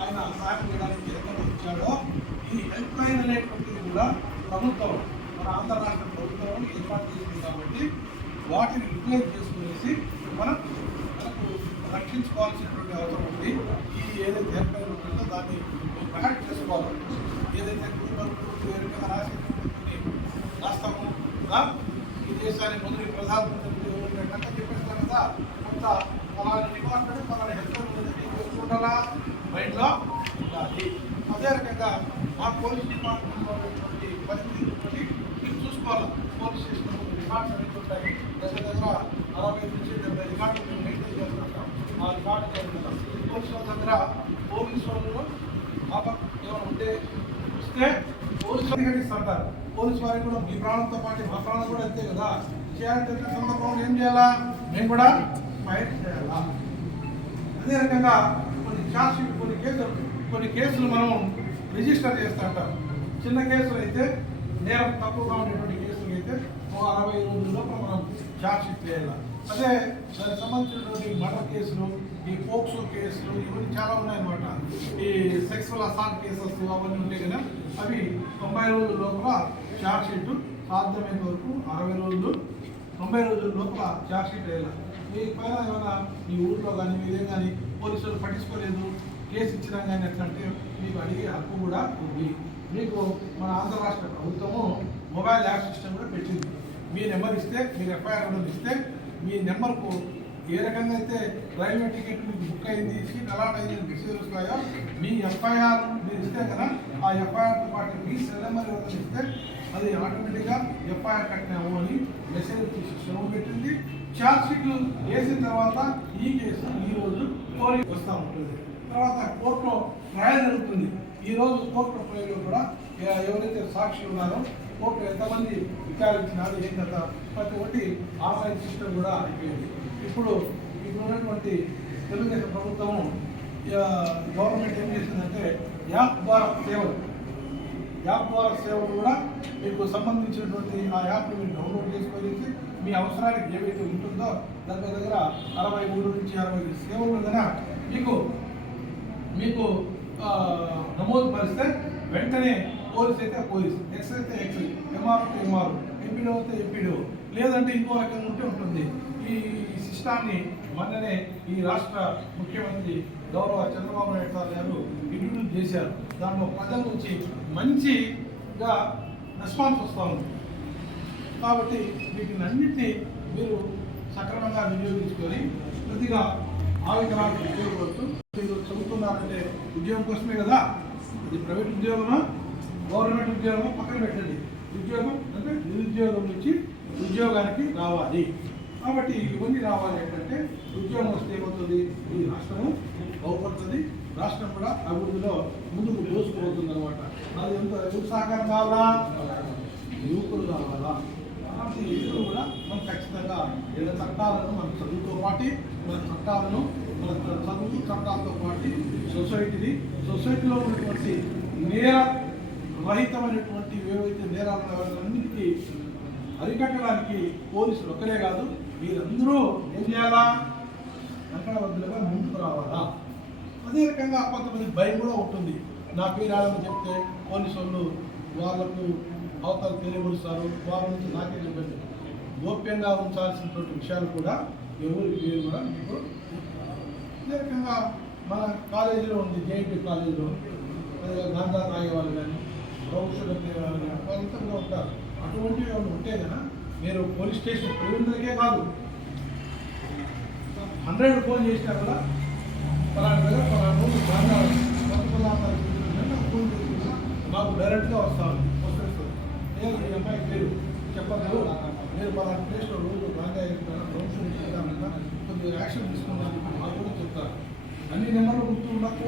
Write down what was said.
ఆయన సహాయం చేయడానికి ఎక్కడ ఇచ్చాడో ఈ హెల్ప్ లైన్ అనేటువంటిది కూడా ప్రభుత్వం మన ఆంధ్ర రాష్ట్ర ప్రభుత్వం ఏర్పాటు చేసింది కాబట్టి వాటిని యూటిలైజ్ చేసుకునేసి మనకు రక్షించుకోవాల్సినటువంటి అవసరం ఉంది. ఈ ఏదైతే హెల్ప్ లైన్ ఉంటుందో దాన్ని ప్రొటెక్ట్ చేసుకోవాలి. ఏదైతే కుటుంబ రాసేటువంటి రాష్ట్రము ఈ దేశాన్ని మొదటి ప్రధానమంత్రి చెప్పేస్తాం కదా, కొంత అలాంటి డిపార్ట్మెంట్ అలాంటి హెల్ప్ ఉండాలా మైండ్లో ఉండాలి. అదే రకంగా మా పోలీస్ డిపార్ట్మెంట్లో ఉన్నటువంటి పరిస్థితులు మీరు చూసుకోవాలి. పోలీస్ స్టేషన్ రికార్డ్స్ అనేది ఉంటాయి. దగ్గర 60 నుంచి 70 రికార్డులు మేము మెయింటైన్ చేస్తుంటాం. ఆ రికార్డు పోలీసుల దగ్గర పోలీసు వాళ్ళు ఏమైనా ఉంటే వస్తే పోలీసు అంటారు. పోలీసు వారికి కూడా మీ ప్రాణంతో పాటు మా ప్రాణం కూడా అంతే కదా. చేయాల్సిన సందర్భంలో ఏం చేయాలా, మేము కూడా ఫైట్ చేయాలా. అదే రకంగా కొన్ని కేసులు మనం రిజిస్టర్ చేస్తూ ఉంటాం. చిన్న కేసులు అయితే నేరం తక్కువగా ఉండేటువంటి కేసులు అయితే 60 రోజుల లోపల మనం ఛార్జ్షీట్ చేయాలి. అదే దానికి సంబంధించినటువంటి మర్డర్ కేసులు, ఈ పోక్సో కేసులు ఇవన్నీ చాలా ఉన్నాయన్నమాట. ఈ సెక్సువల్ అసాల్ట్ కేసెస్ అవన్నీ ఉంటాయి కదా, అవి 90 రోజుల లోపల ఛార్జ్షీట్, సాధ్యమైన వరకు 60 రోజులు 90 రోజుల లోపల ఛార్జ్షీట్ వేయాలి. మీ పైన ఏమైనా మీ ఊళ్ళో కానీ మీరేం కానీ పోలీసులు పట్టించుకోలేదు, కేసు ఇచ్చినా కానీ ఎట్లా అంటే మీకు అడిగే హక్కు కూడా ఉంది. మీకు మన ఆంధ్ర రాష్ట్ర ప్రభుత్వము మొబైల్ యాప్ సిస్టమ్ కూడా పెట్టింది. మీ నెంబర్ ఇస్తే, మీరు ఎఫ్ఐఆర్ కూడా ఇస్తే మీ నెంబర్కు ఏ రకంగా అయితే రైల్వే టికెట్ మీకు బుక్ అయింది, సీట్ అలాట్ అయింది మెసేజ్ వస్తాయో, మీ ఎఫ్ఐఆర్ మీరు ఇస్తే కదా, ఆ ఎఫ్ఐఆర్తో పాటు మీ సెల్ నెంబర్ ఎవరైనా ఇస్తే అది ఆటోమేటిక్గా ఎఫ్ఐఆర్ కట్టినాము అని మెసేజ్ సిస్టమ్ పెట్టింది. ఛార్జ్షీట్లు వేసిన తర్వాత ఈ కేసు ఈరోజు కోర్టుకి వస్తూ ఉంటుంది. తర్వాత కోర్టులో ట్రయల్ జరుగుతుంది. ఈరోజు కోర్టు ట్రయల్లో కూడా ఎవరైతే సాక్షులు ఉన్నారో కోర్టు ఎంతమంది విచారించినారు ఏం కదా ప్రతి ఒక్కటి ఆన్లైన్ సిస్టమ్ కూడా అయిపోయింది. ఇప్పుడు ఉన్నటువంటి తెలుగుదేశం ప్రభుత్వము గవర్నమెంట్ ఏం చేసిందంటే యాప్ ద్వారా సేవలు కూడా మీకు సంబంధించినటువంటి ఆ యాప్ని మీరు డౌన్లోడ్ చేసుకొని మీ అవసరానికి ఏవైతే ఉంటుందో దగ్గర 63 నుంచి 65 సేవలు కనుక మీకు నమోదు పరిస్తే వెంటనే పోలీస్ అయితే పోలీస్, ఎక్స్ అయితే ఎక్స్, ఎంఆర్ అయితే ఎంఆర్, ఎంపీడో అయితే ఎంపీడో, లేదంటే ఇంకో రకంగా ఉంటే ఉంటుంది. ఈ సిస్టాన్ని మొన్ననే ఈ రాష్ట్ర ముఖ్యమంత్రి గౌరవ చంద్రబాబు నాయుడు గారు ఇంట్రడ్యూస్ చేశారు. దాంట్లో ప్రజల నుంచి మంచిగా రెస్పాన్స్ వస్తూ ఉంది. కాబట్టి వీటినన్నింటినీ మీరు సక్రమంగా వినియోగించుకొని కొద్దిగా ఆవిధరాలు ఉపయోగపడుతూ మీరు చదువుతున్నారంటే ఉద్యోగం కోసమే కదా. అది ప్రైవేట్ ఉద్యోగమా గవర్నమెంట్ ఉద్యోగమా పక్కన పెట్టండి. ఉద్యోగం అంటే నిరుద్యోగం నుంచి ఉద్యోగానికి రావాలి. కాబట్టి ఇవన్నీ రావాలి ఏంటంటే ఉద్యోగం వస్తే ఏమవుతుంది, ఈ రాష్ట్రము బాగుపడుతుంది, రాష్ట్రం కూడా అభివృద్ధిలో ముందుకు దోసుకుపోతుంది అనమాట. అది ఎంత ఎవరు సహకారం కావాలా, యువకులు కావాలా. అలాంటి యువకులు కూడా మనం ఖచ్చితంగా ఏదైనా చట్టాలను మన చదువుతో పాటు మన చట్టాలను మన చదువు చట్టాలతో పాటు సొసైటీలో ఉన్నటువంటి నేర రహితమైనటువంటి ఏవైతే నేరాలన్నిటికీ అరికట్టడానికి పోలీసులు ఒక్కరే కాదు, మీరందరూ ఏం చేయాలా, అంకణబద్ధులుగా ముందుకు రావాలా. అదే రకంగా కొంతమంది భయం కూడా ఉంటుంది. నా పేరు ఆడమని చెప్తే పోలీసు వాళ్ళు వాళ్ళకు అవతలు తెలియపరుస్తారు, వాళ్ళ నుంచి నాకే ఇబ్బంది. గోప్యంగా ఉంచాల్సినటువంటి విషయాలు కూడా ఎవరి పేరు కూడా మీకు. అదే రకంగా మన కాలేజీలో ఉంది, జేఐటీ కాలేజీలో గాంధా తాగే వాళ్ళు కానీ భవిష్యత్తు తాగే వాళ్ళు కానీ వాళ్ళంతా కూడా ఉంటారు. అటువంటివి ఏమైనా ఉంటే కదా మీరు పోలీస్ స్టేషన్ ప్రివెంటర్కే కాదు 100 ఫోన్ చేసినా కూడా పలానా దగ్గర పలానా రోజు గాంధా ఫోన్ చేసినా మాకు డైరెక్ట్గా వస్తాను నేను ఈ అమ్మాయి పేరు చెప్పద్దు, మీరు పలానా ప్లేస్లో రోజు గాంధా ప్రమోషన్ చేద్దామన్నా కొద్దిగా యాక్షన్ తీసుకున్నాను మాకు కూడా చెప్తారు. అన్ని నెంబర్లు గుర్తు ఉండకపోతే